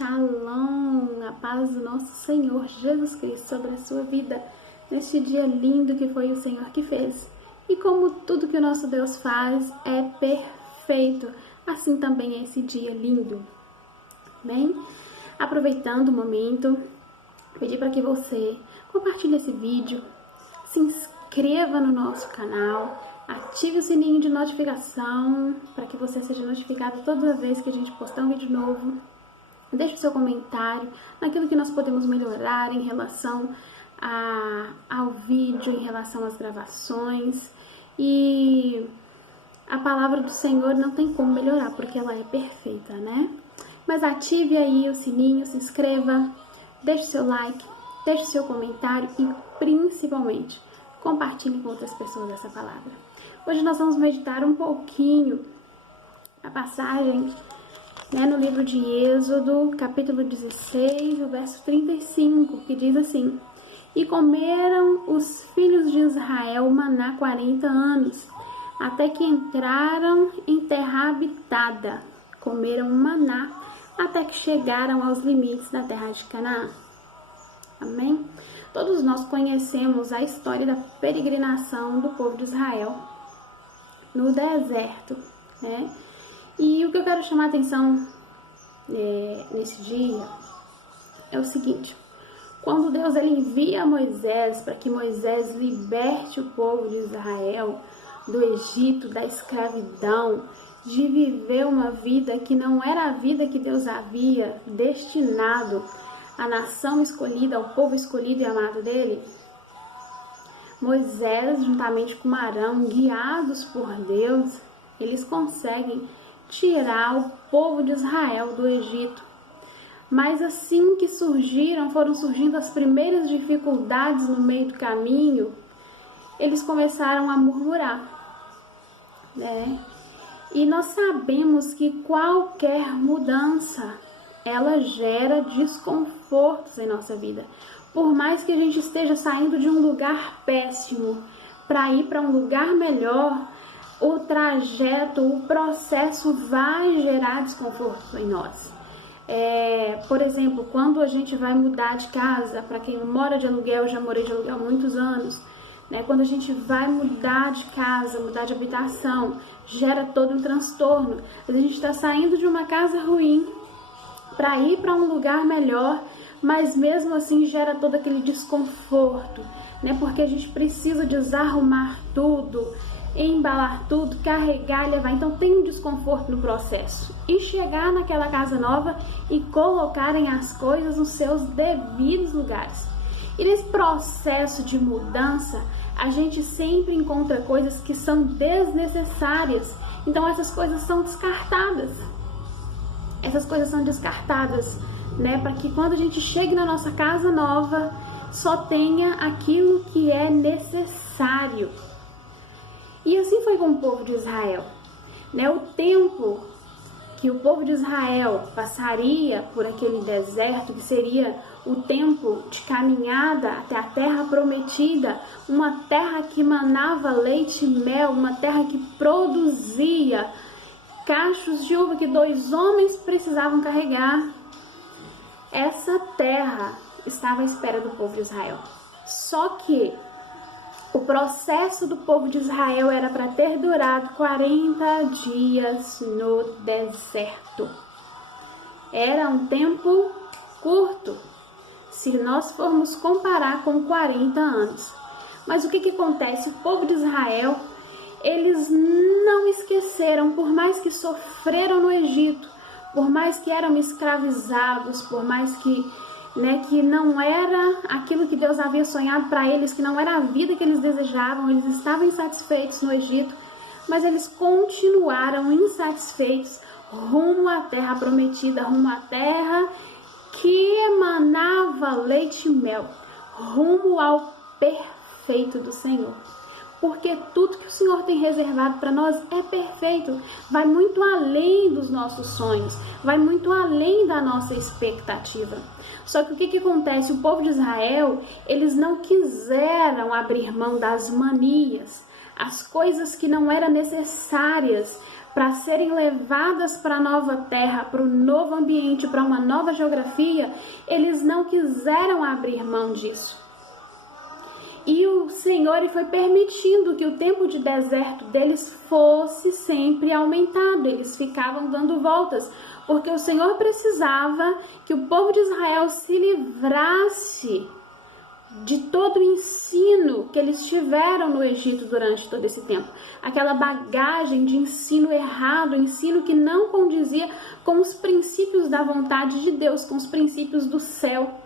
Shalom, a paz do nosso Senhor Jesus Cristo sobre a sua vida, neste dia lindo que foi o Senhor que fez. E como tudo que o nosso Deus faz é perfeito, assim também é esse dia lindo. Amém? Aproveitando o momento, pedir para que você compartilhe esse vídeo, se inscreva no nosso canal, ative o sininho de notificação para que você seja notificado toda vez que a gente postar um vídeo novo. Deixe o seu comentário naquilo que nós podemos melhorar em relação ao vídeo, em relação às gravações. E a palavra do Senhor não tem como melhorar, porque ela é perfeita, né? Mas ative aí o sininho, se inscreva, deixe seu like, deixe seu comentário e principalmente compartilhe com outras pessoas essa palavra. Hoje nós vamos meditar um pouquinho a passagem no livro de Êxodo, capítulo 16, o verso 35, que diz assim: E comeram os filhos de Israel maná 40 anos, até que entraram em terra habitada. Comeram maná até que chegaram aos limites da terra de Canaã. Amém? Todos nós conhecemos a história da peregrinação do povo de Israel no deserto, né? E o que eu quero chamar a atenção nesse dia é o seguinte: quando Deus ele envia Moisés para que Moisés liberte o povo de Israel do Egito, da escravidão, de viver uma vida que não era a vida que Deus havia destinado à nação escolhida, ao povo escolhido e amado dele, Moisés, juntamente com Arão, guiados por Deus, eles conseguem tirar o povo de Israel do Egito. Mas assim que foram surgindo as primeiras dificuldades no meio do caminho, eles começaram a murmurar, né? E nós sabemos que qualquer mudança, ela gera desconfortos em nossa vida. Por mais que a gente esteja saindo de um lugar péssimo para ir para um lugar melhor, o trajeto, o processo vai gerar desconforto em nós. Por exemplo, quando a gente vai mudar de casa, para quem mora de aluguel, eu já morei de aluguel há muitos anos, né? Quando a gente vai mudar de casa, mudar de habitação, gera todo um transtorno. A gente está saindo de uma casa ruim para ir para um lugar melhor, mas mesmo assim gera todo aquele desconforto, né? Porque a gente precisa desarrumar tudo, embalar tudo, carregar, levar. Então tem um desconforto no processo. E chegar naquela casa nova e colocarem as coisas nos seus devidos lugares. E nesse processo de mudança, a gente sempre encontra coisas que são desnecessárias. Então essas coisas são descartadas. Essas coisas são descartadas, né? Para que quando a gente chegue na nossa casa nova, só tenha aquilo que é necessário. E assim foi com o povo de Israel, né? O tempo que o povo de Israel passaria por aquele deserto, que seria o tempo de caminhada até a terra prometida, uma terra que manava leite e mel, uma terra que produzia cachos de uva que 2 homens precisavam carregar. Essa terra estava à espera do povo de Israel. Só que o processo do povo de Israel era para ter durado 40 dias no deserto. Era um tempo curto, se nós formos comparar com 40 anos. Mas o que acontece? O povo de Israel, eles não esqueceram, por mais que sofreram no Egito, por mais que eram escravizados, por mais que não era aquilo que Deus havia sonhado para eles, que não era a vida que eles desejavam, eles estavam insatisfeitos no Egito, mas eles continuaram insatisfeitos rumo à terra prometida, rumo à terra que emanava leite e mel, rumo ao perfeito do Senhor. Porque tudo que o Senhor tem reservado para nós é perfeito, vai muito além dos nossos sonhos, vai muito além da nossa expectativa. Só que o que acontece? O povo de Israel, eles não quiseram abrir mão das manias, as coisas que não eram necessárias para serem levadas para a nova terra, para o novo ambiente, para uma nova geografia, eles não quiseram abrir mão disso. E o Senhor foi permitindo que o tempo de deserto deles fosse sempre aumentado. Eles ficavam dando voltas, porque o Senhor precisava que o povo de Israel se livrasse de todo o ensino que eles tiveram no Egito durante todo esse tempo. Aquela bagagem de ensino errado, ensino que não condizia com os princípios da vontade de Deus, com os princípios do céu.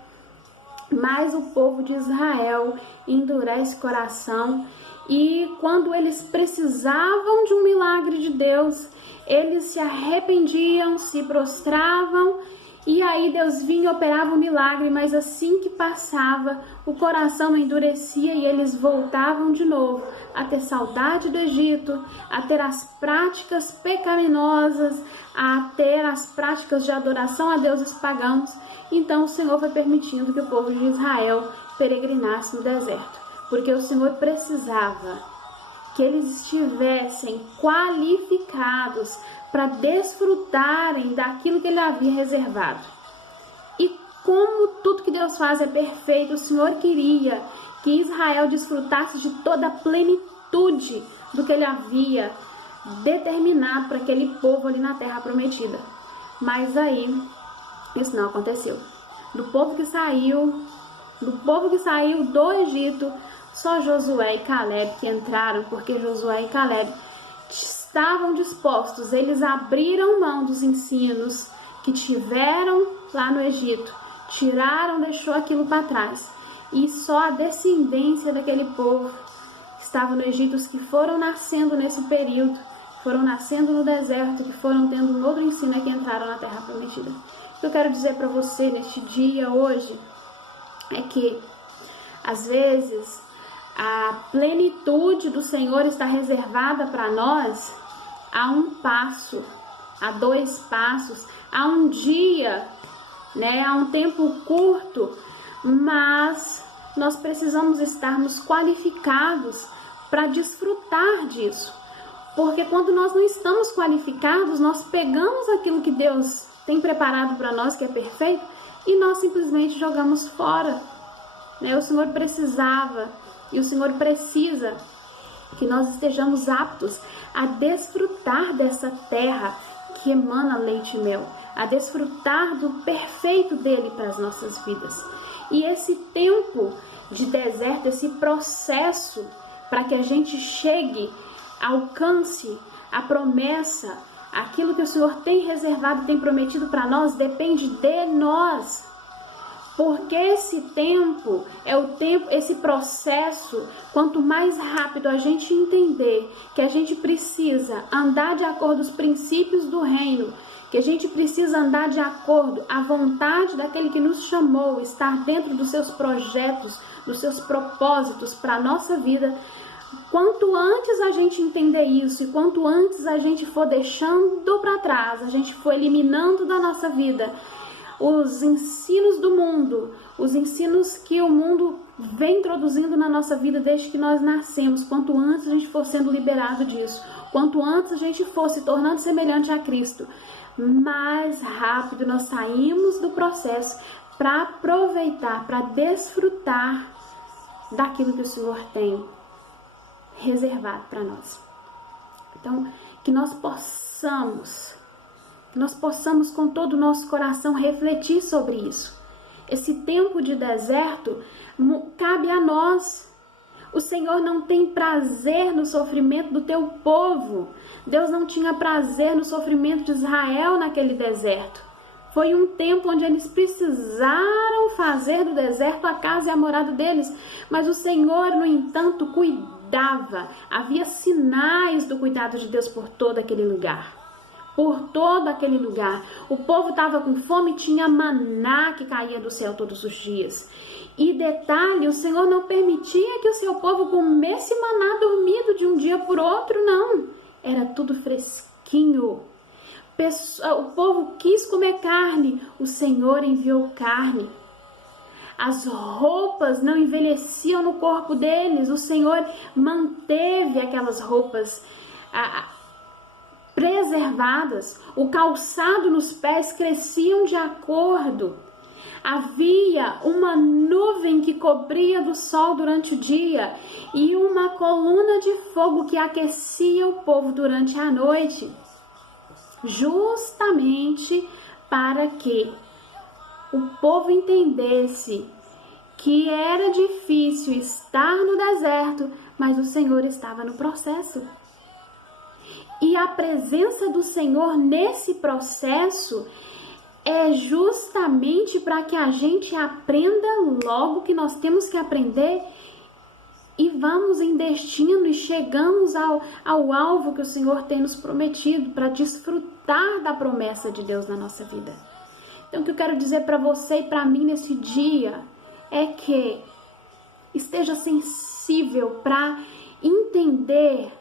Mas o povo de Israel endurece o coração, e quando eles precisavam de um milagre de Deus, eles se arrependiam, se prostravam, e aí Deus vinha e operava o milagre, mas assim que passava, o coração endurecia e eles voltavam de novo a ter saudade do Egito, a ter as práticas pecaminosas, a ter as práticas de adoração a deuses pagãos. Então o Senhor foi permitindo que o povo de Israel peregrinasse no deserto, porque o Senhor precisava que eles estivessem qualificados para desfrutarem daquilo que Ele havia reservado. E como tudo que Deus faz é perfeito, o Senhor queria que Israel desfrutasse de toda a plenitude do que Ele havia determinado para aquele povo ali na terra prometida. Mas aí isso não aconteceu. Do povo que saiu do Egito, só Josué e Caleb que entraram, porque Josué e Caleb estavam dispostos. Eles abriram mão dos ensinos que tiveram lá no Egito, tiraram, deixou aquilo para trás. E só a descendência daquele povo estava no Egito, os que foram nascendo nesse período, foram nascendo no deserto, que foram tendo um outro ensino, que entraram na terra prometida. O que eu quero dizer para você neste dia, hoje, é que às vezes a plenitude do Senhor está reservada para nós a um passo, a 2 passos, a um dia, a um tempo curto, mas nós precisamos estarmos qualificados para desfrutar disso. Porque quando nós não estamos qualificados, nós pegamos aquilo que Deus tem preparado para nós, que é perfeito, e nós simplesmente jogamos fora. O Senhor precisava, e o Senhor precisa que nós estejamos aptos a desfrutar dessa terra que emana leite e mel, a desfrutar do perfeito dele para as nossas vidas. E esse tempo de deserto, esse processo para que a gente chegue, alcance a promessa, aquilo que o Senhor tem reservado, tem prometido para nós, depende de nós. Porque esse tempo é o tempo, esse processo, quanto mais rápido a gente entender que a gente precisa andar de acordo com os princípios do reino, que a gente precisa andar de acordo à vontade daquele que nos chamou, estar dentro dos seus projetos, dos seus propósitos para a nossa vida, quanto antes a gente entender isso e quanto antes a gente for deixando para trás, a gente for eliminando da nossa vida os ensinos do mundo, os ensinos que o mundo vem introduzindo na nossa vida desde que nós nascemos, quanto antes a gente for sendo liberado disso, quanto antes a gente for se tornando semelhante a Cristo, mais rápido nós saímos do processo para aproveitar, para desfrutar daquilo que o Senhor tem reservado para nós. Então, que nós possamos com todo o nosso coração refletir sobre isso. Esse tempo de deserto cabe a nós. O Senhor não tem prazer no sofrimento do teu povo. Deus não tinha prazer no sofrimento de Israel naquele deserto. Foi um tempo onde eles precisaram fazer do deserto a casa e a morada deles. Mas o Senhor, no entanto, cuidava. Havia sinais do cuidado de Deus por todo aquele lugar. Por todo aquele lugar. O povo estava com fome, tinha maná que caía do céu todos os dias. E detalhe, o Senhor não permitia que o seu povo comesse maná dormido de um dia por outro, não. Era tudo fresquinho. O povo quis comer carne, o Senhor enviou carne. As roupas não envelheciam no corpo deles, o Senhor manteve aquelas roupas preservadas, o calçado nos pés cresciam de acordo. Havia uma nuvem que cobria do sol durante o dia e uma coluna de fogo que aquecia o povo durante a noite, justamente para que o povo entendesse que era difícil estar no deserto, mas o Senhor estava no processo. E a presença do Senhor nesse processo é justamente para que a gente aprenda logo que nós temos que aprender e vamos em destino e chegamos ao alvo que o Senhor tem nos prometido para desfrutar da promessa de Deus na nossa vida. Então, o que eu quero dizer para você e para mim nesse dia é que esteja sensível para entender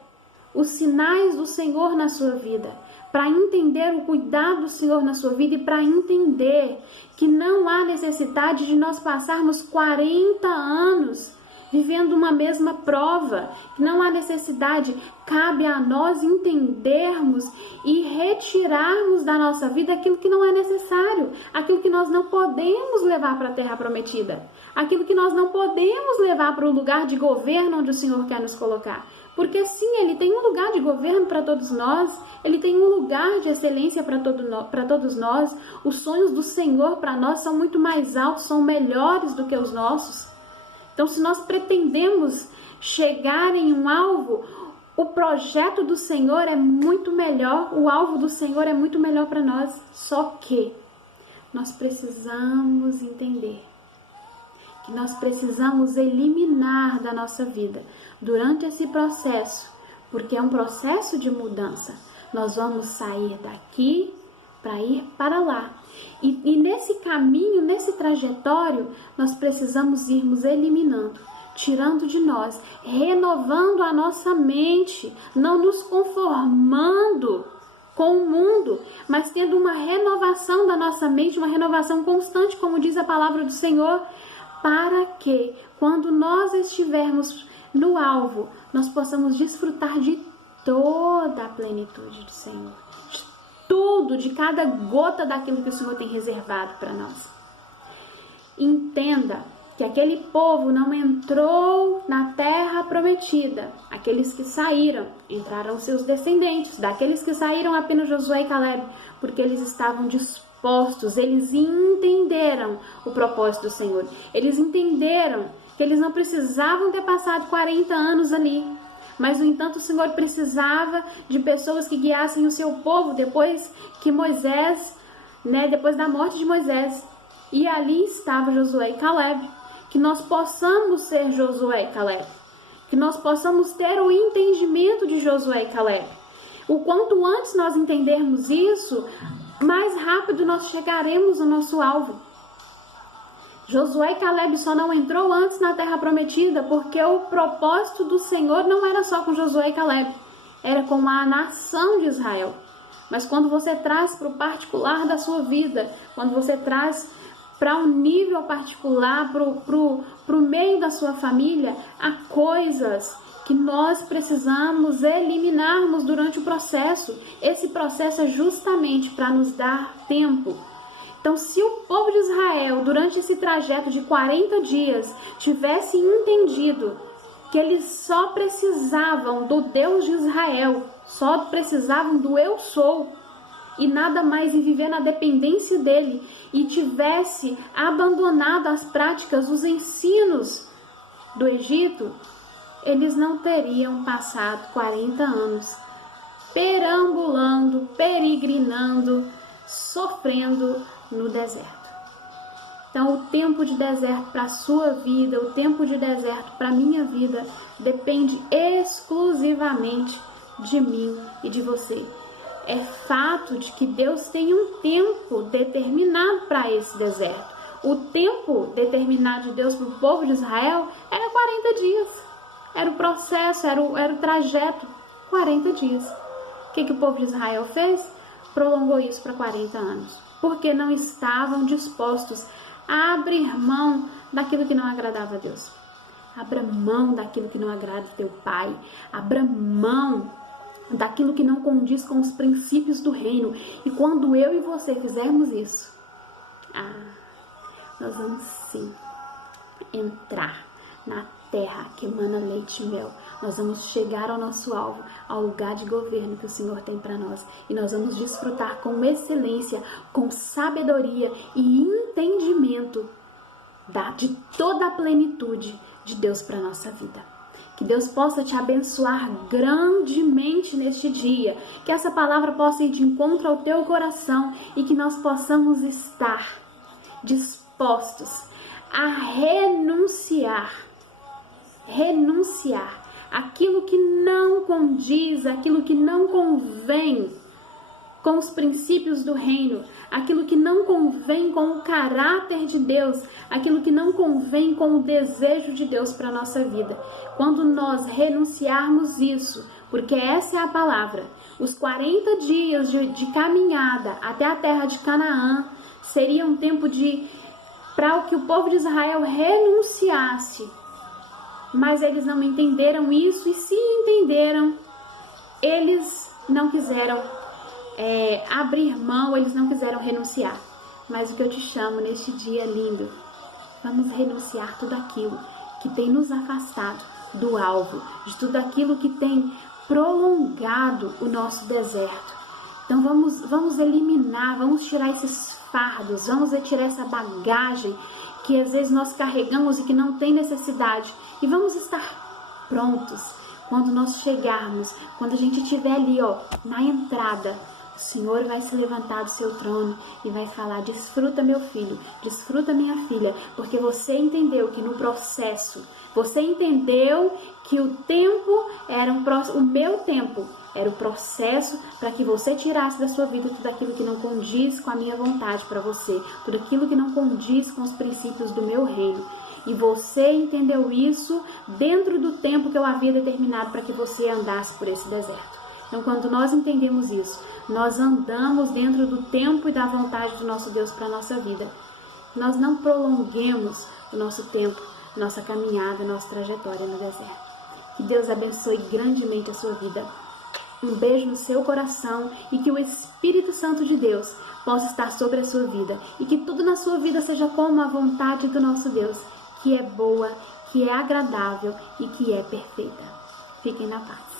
os sinais do Senhor na sua vida, para entender o cuidado do Senhor na sua vida e para entender que não há necessidade de nós passarmos 40 anos vivendo uma mesma prova, que não há necessidade, cabe a nós entendermos e retirarmos da nossa vida aquilo que não é necessário, aquilo que nós não podemos levar para a terra prometida, aquilo que nós não podemos levar para o lugar de governo onde o Senhor quer nos colocar. Porque sim, Ele tem um lugar de governo para todos nós, Ele tem um lugar de excelência para todos nós, os sonhos do Senhor para nós são muito mais altos, são melhores do que os nossos. Então, se nós pretendemos chegar em um alvo, o projeto do Senhor é muito melhor, o alvo do Senhor é muito melhor para nós. Só que nós precisamos entender que nós precisamos eliminar da nossa vida durante esse processo, porque é um processo de mudança. Nós vamos sair daqui para ir para lá. E nesse caminho, nesse trajetório, nós precisamos irmos eliminando, tirando de nós, renovando a nossa mente, não nos conformando com o mundo, mas tendo uma renovação da nossa mente, uma renovação constante, como diz a palavra do Senhor, para que, quando nós estivermos no alvo, nós possamos desfrutar de toda a plenitude do Senhor, de tudo, de cada gota daquilo que o Senhor tem reservado para nós. Entenda que aquele povo não entrou na terra prometida. Aqueles que saíram, entraram seus descendentes. Daqueles que saíram, apenas Josué e Caleb, porque eles estavam dispostos, eles entenderam o propósito do Senhor. Eles entenderam que eles não precisavam ter passado 40 anos ali. Mas, no entanto, o Senhor precisava de pessoas que guiassem o seu povo depois que Moisés, depois da morte de Moisés. E ali estava Josué e Caleb. Que nós possamos ser Josué e Caleb. Que nós possamos ter o entendimento de Josué e Caleb. O quanto antes nós entendermos isso, mais rápido nós chegaremos ao nosso alvo. Josué e Caleb só não entrou antes na terra prometida porque o propósito do Senhor não era só com Josué e Caleb, era com a nação de Israel. Mas quando você traz para o particular da sua vida, quando você traz para um nível particular, para o meio da sua família, há coisas que nós precisamos eliminarmos durante o processo. Esse processo é justamente para nos dar tempo. Então, se o povo de Israel, durante esse trajeto de 40 dias, tivesse entendido que eles só precisavam do Deus de Israel, só precisavam do Eu Sou, e nada mais, e viver na dependência dele, e tivesse abandonado as práticas, os ensinos do Egito, eles não teriam passado 40 anos perambulando, peregrinando, sofrendo no deserto. Então, o tempo de deserto para a sua vida, o tempo de deserto para a minha vida, depende exclusivamente de mim e de você. É fato de que Deus tem um tempo determinado para esse deserto. O tempo determinado de Deus para o povo de Israel era 40 dias. Era o processo, era o trajeto, 40 dias. O que o povo de Israel fez? Prolongou isso para 40 anos. Porque não estavam dispostos a abrir mão daquilo que não agradava a Deus. Abra mão daquilo que não agrada o teu pai. Abra mão daquilo que não condiz com os princípios do reino. E quando eu e você fizermos isso, nós vamos sim entrar na terra que emana leite e mel. Nós vamos chegar ao nosso alvo, ao lugar de governo que o Senhor tem para nós. E nós vamos desfrutar com excelência, com sabedoria e entendimento de toda a plenitude de Deus para a nossa vida. Que Deus possa te abençoar grandemente neste dia. Que essa palavra possa ir de encontro ao teu coração e que nós possamos estar dispostos a renunciar aquilo que não condiz, aquilo que não convém com os princípios do reino, aquilo que não convém com o caráter de Deus, aquilo que não convém com o desejo de Deus para a nossa vida. Quando nós renunciarmos isso, porque essa é a palavra, os 40 dias de caminhada até a terra de Canaã seria um tempo para que o povo de Israel renunciasse. Mas eles não entenderam isso, e se entenderam, eles não quiseram abrir mão, eles não quiseram renunciar. Mas o que eu te chamo neste dia lindo, vamos renunciar tudo aquilo que tem nos afastado do alvo, de tudo aquilo que tem prolongado o nosso deserto. Então vamos eliminar, vamos tirar esses fardos, vamos retirar essa bagagem que às vezes nós carregamos e que não tem necessidade. E vamos estar prontos quando nós chegarmos, quando a gente estiver ali, na entrada. O Senhor vai se levantar do seu trono e vai falar: desfruta, meu filho, desfruta, minha filha, porque você entendeu que no processo, você entendeu que o tempo era o meu tempo, era o processo para que você tirasse da sua vida tudo aquilo que não condiz com a minha vontade para você, tudo aquilo que não condiz com os princípios do meu reino. E você entendeu isso dentro do tempo que eu havia determinado para que você andasse por esse deserto. Então, quando nós entendemos isso, nós andamos dentro do tempo e da vontade do nosso Deus para a nossa vida. Nós não prolonguemos o nosso tempo, nossa caminhada, nossa trajetória no deserto. Que Deus abençoe grandemente a sua vida. Um beijo no seu coração e que o Espírito Santo de Deus possa estar sobre a sua vida. E que tudo na sua vida seja como a vontade do nosso Deus, que é boa, que é agradável e que é perfeita. Fiquem na paz.